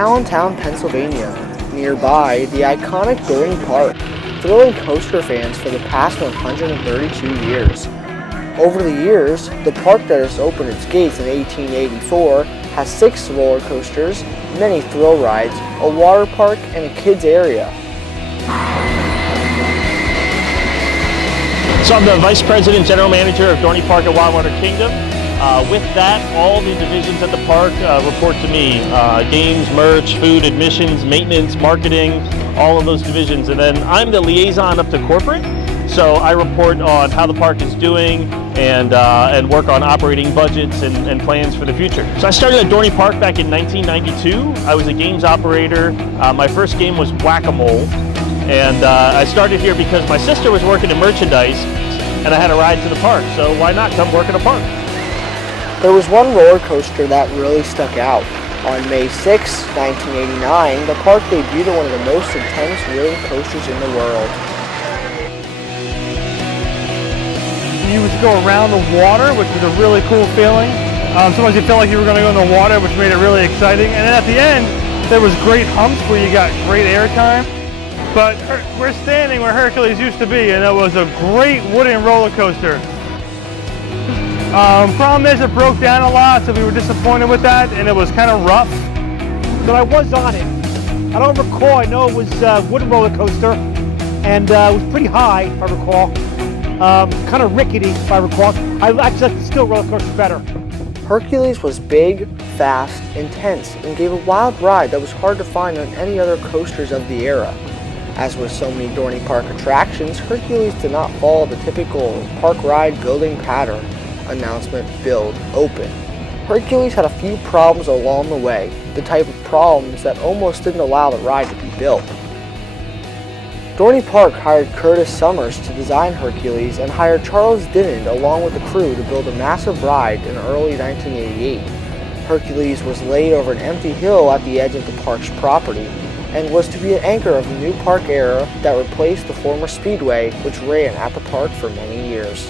Allentown, Pennsylvania, nearby the iconic Dorney Park, thrilling coaster fans for the past 132 years. Over the years, the park that has opened its gates in 1884 has 6 roller coasters, many thrill rides, a water park, and a kids area. So I'm the Vice President, General Manager of Dorney Park at Wildwater Kingdom. With that, all the divisions at the park report to me. Games, merch, food, admissions, maintenance, marketing, all of those divisions. And then I'm the liaison up to corporate. So I report on how the park is doing and work on operating budgets and plans for the future. So I started at Dorney Park back in 1992. I was a games operator. My first game was Whack-A-Mole. And I started here because my sister was working in merchandise and I had a ride to the park. So why not come work at a park? There was one roller coaster that really stuck out. On May 6, 1989, the park debuted one of the most intense wheeling coasters in the world. You would go around the water, which was a really cool feeling. Sometimes you felt like you were going to go in the water, which made it really exciting. And then at the end, there was great humps where you got great air time. But we're standing where Hercules used to be, and it was a great wooden roller coaster. Problem is it broke down a lot, so we were disappointed with that, and it was kind of rough. But I was on it. I don't recall. I know it was a wooden roller coaster, and it was pretty high, if I recall. Kind of rickety, if I recall. I actually like the steel roller coaster better. Hercules was big, fast, intense, and gave a wild ride that was hard to find on any other coasters of the era. As with so many Dorney Park attractions, Hercules did not follow the typical park ride building pattern. Announcement, build, open. Hercules had a few problems along the way, the type of problems that almost didn't allow the ride to be built. Dorney Park hired Curtis Summers to design Hercules and hired Charles Dinand along with the crew to build a massive ride in early 1988. Hercules was laid over an empty hill at the edge of the park's property and was to be an anchor of the new park era that replaced the former speedway which ran at the park for many years.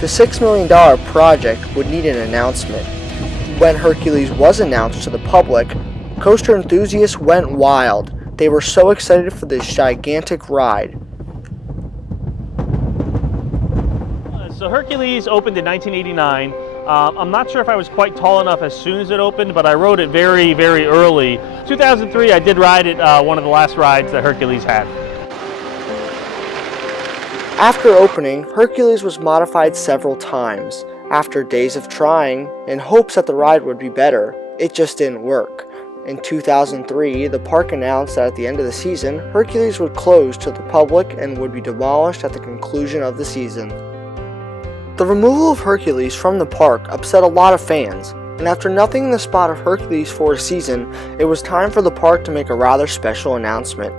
The $6 million project would need an announcement. When Hercules was announced to the public, coaster enthusiasts went wild. They were so excited for this gigantic ride. So Hercules opened in 1989. I'm not sure if I was quite tall enough as soon as it opened, but I rode it very, very early. 2003, I did ride it, one of the last rides that Hercules had. After opening, Hercules was modified several times. After days of trying, in hopes that the ride would be better, it just didn't work. In 2003, the park announced that at the end of the season, Hercules would close to the public and would be demolished at the conclusion of the season. The removal of Hercules from the park upset a lot of fans, and after nothing in the spot of Hercules for a season, it was time for the park to make a rather special announcement.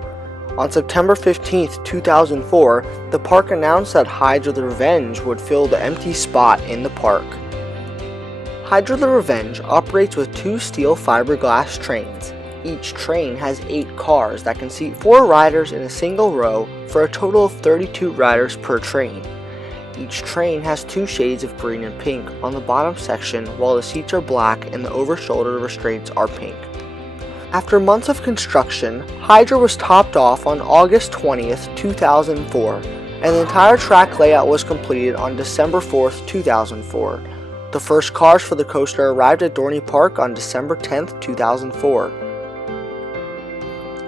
On September 15, 2004, the park announced that Hydra the Revenge would fill the empty spot in the park. Hydra the Revenge operates with 2 steel fiberglass trains. Each train has 8 cars that can seat 4 riders in a single row for a total of 32 riders per train. Each train has 2 shades of green and pink on the bottom section, while the seats are black and the over-shoulder restraints are pink. After months of construction, Hydra was topped off on August 20th, 2004, and the entire track layout was completed on December 4th, 2004. The first cars for the coaster arrived at Dorney Park on December 10th, 2004.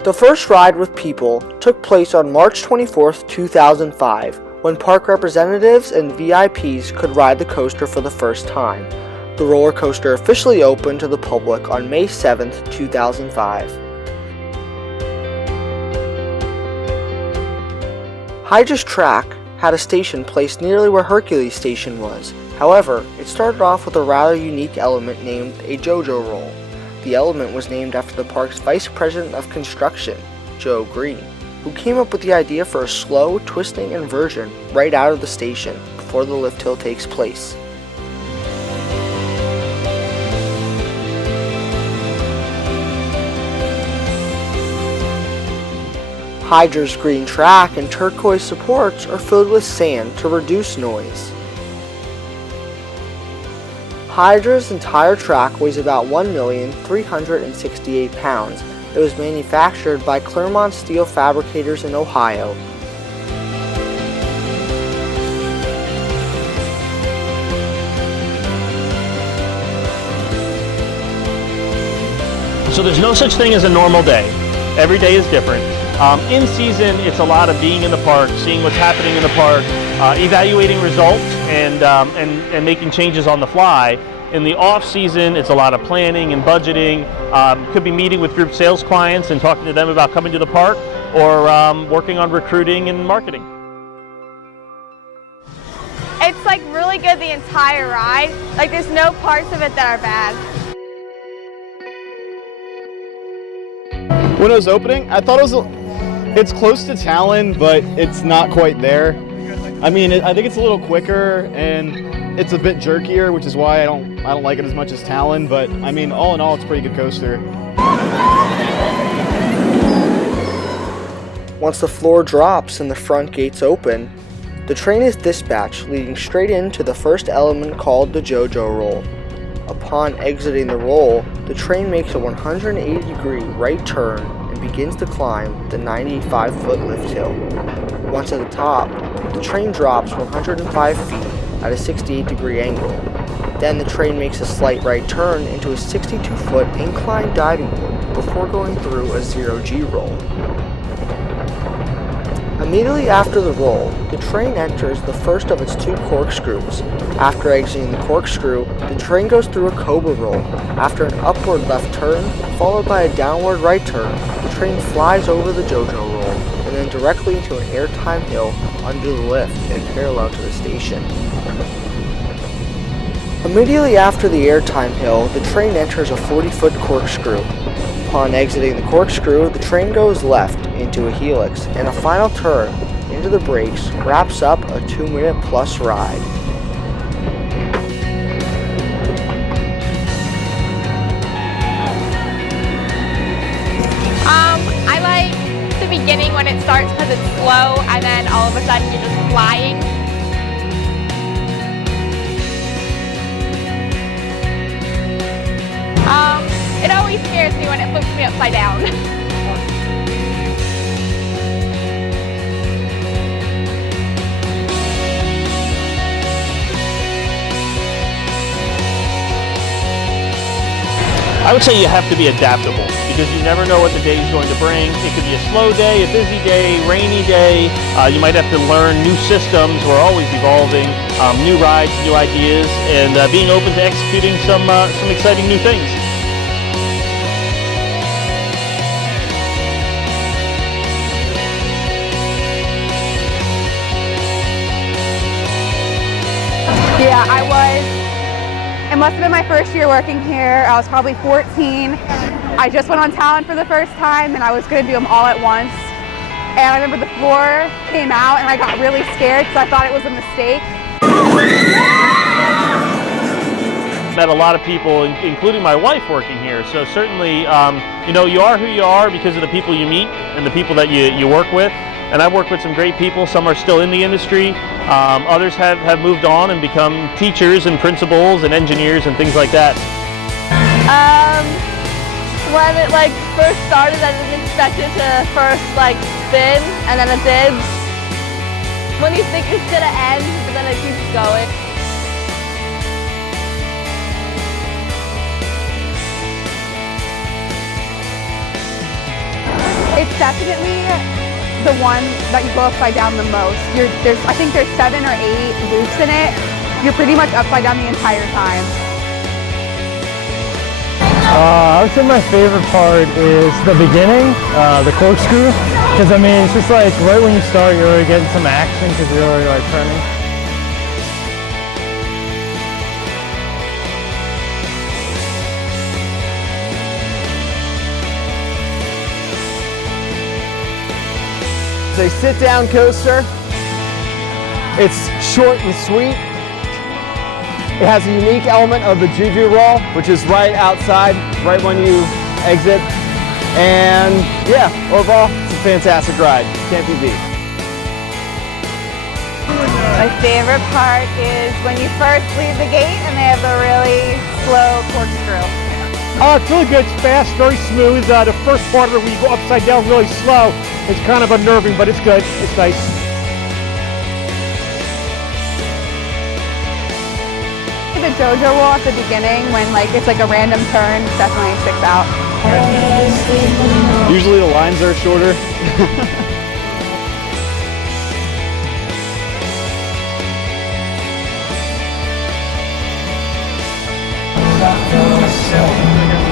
The first ride with people took place on March 24th, 2005, when park representatives and VIPs could ride the coaster for the first time. The roller coaster officially opened to the public on May 7, 2005. Hydra's track had a station placed nearly where Hercules' station was. However, it started off with a rather unique element named a JoJo roll. The element was named after the park's Vice President of Construction, Joe Green, who came up with the idea for a slow, twisting inversion right out of the station before the lift hill takes place. Hydra's green track and turquoise supports are filled with sand to reduce noise. Hydra's entire track weighs about 1,368 pounds. It was manufactured by Clermont Steel Fabricators in Ohio. So there's no such thing as a normal day. Every day is different. In season, it's a lot of being in the park, seeing what's happening in the park, evaluating results, and making changes on the fly. In the off season, it's a lot of planning and budgeting. Could be meeting with group sales clients and talking to them about coming to the park, or working on recruiting and marketing. It's like really good the entire ride. Like there's no parts of it that are bad. When it was opening, I thought it's close to Talon, but it's not quite there. I mean, I think it's a little quicker and it's a bit jerkier, which is why I don't like it as much as Talon. But I mean, all in all, it's a pretty good coaster. Once the floor drops and the front gates open, the train is dispatched, leading straight into the first element called the JoJo roll. Upon exiting the roll, the train makes a 180-degree right turn and begins to climb the 95-foot lift hill. Once at the top, the train drops 105 feet at a 68-degree angle. Then the train makes a slight right turn into a 62-foot inclined diving board before going through a 0G roll. Immediately after the roll, the train enters the first of its two corkscrews. After exiting the corkscrew, the train goes through a cobra roll. After an upward left turn, followed by a downward right turn, the train flies over the JoJo roll, and then directly into an airtime hill under the lift and parallel to the station. Immediately after the airtime hill, the train enters a 40-foot corkscrew. Upon exiting the corkscrew, the train goes left into a helix, and a final turn into the brakes wraps up a 2-minute plus ride. I like the beginning when it starts because it's slow and then all of a sudden you're just flying. It always scares me when it flips me upside down. I would say you have to be adaptable because you never know what the day is going to bring. It could be a slow day, a busy day, rainy day. You might have to learn new systems. We're always evolving, new rides, new ideas, and being open to executing some exciting new things. Yeah, it must have been my first year working here. I was probably 14. I just went on Talon for the first time and I was gonna do them all at once. And I remember the floor came out and I got really scared because I thought it was a mistake. Met a lot of people, including my wife, working here. So certainly, you are who you are because of the people you meet and the people that you work with. And I've worked with some great people. Some are still in the industry. Others have moved on and become teachers and principals and engineers and things like that. When it first started, I didn't expect it to first spin, and then it did. When you think it's gonna end, but then it keeps going. It's definitely the one that you go upside down the most. I think there's 7 or 8 loops in it. You're pretty much upside down the entire time. I would say my favorite part is the beginning, the corkscrew, because I mean it's just like right when you start you're already getting some action because you're already turning. It's a sit-down coaster. It's short and sweet. It has a unique element of the Juju roll, which is right outside, right when you exit. And yeah, overall, it's a fantastic ride. Can't be beat. My favorite part is when you first leave the gate and they have the really slow corkscrew. It's really good. It's fast, very smooth. The first part of it, when you go upside down really slow, it's kind of unnerving, but it's good. It's nice. The JoJo roll at the beginning, when it's like a random turn, definitely sticks out. Usually the lines are shorter.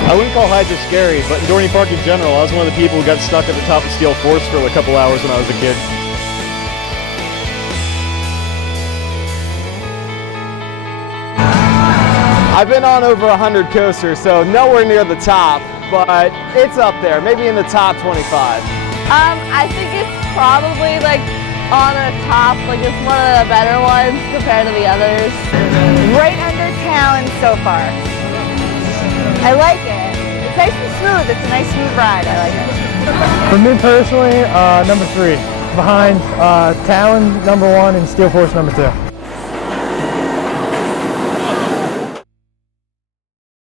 I wouldn't call Hydra scary, but in Dorney Park in general, I was one of the people who got stuck at the top of Steel Force for a couple hours when I was a kid. I've been on over 100 coasters, so nowhere near the top, but it's up there, maybe in the top 25. I think it's probably on the top, it's one of the better ones compared to the others. Right under Talon so far. I like it. It's nice and smooth. It's a nice smooth ride. I like it. For me personally, number 3, behind Talon number 1 and Steel Force number 2.